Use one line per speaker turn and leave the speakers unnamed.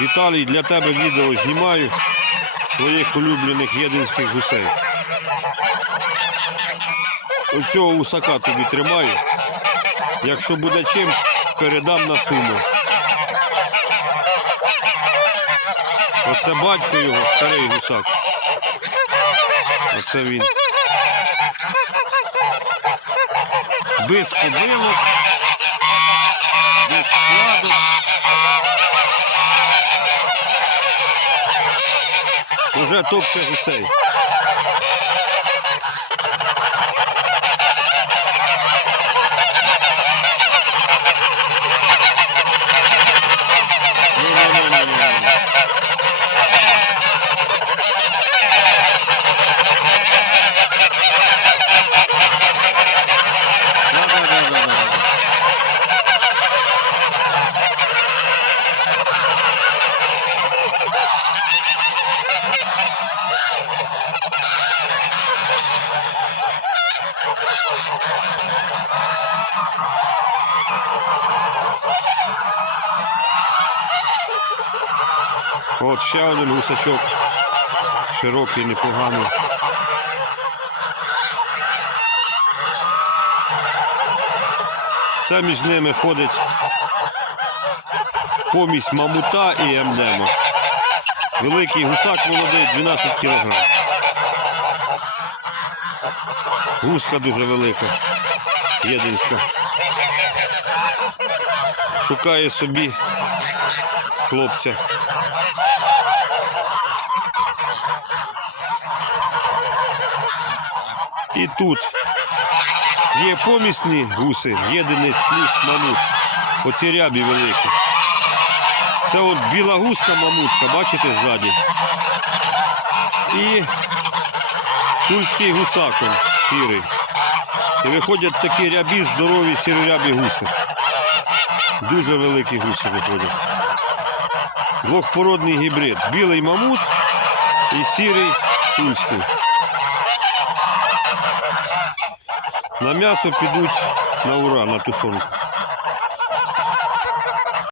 Віталій, для тебе відео знімаю твоїх улюблених єдинських гусей. Оцього усака тобі тримаю. Якщо буде чим, передам на суму. Оце батько його, старий гусак. Оце він. Без кубилок, без складу. Уже топче гусей. От ще один гусачок. Широкий, непоганий. Це між ними ходить помість мамута і емдема. Великий гусак молодий, 12 кг. Гуска дуже велика, єдинська. Шукає собі хлопця. І тут є помісні гуси, єдиний плюс мамут. Оці рябі великі. Це от біла гуска мамутка, бачите ззаді. І тульський гусак сірий. І виходять такі рябі, здорові сірорябі гуси. Дуже великі гуси виходять. Двохпородний гібрид. Білий мамут і сірий тульський. На м'ясо підуть на ура, на тушонку.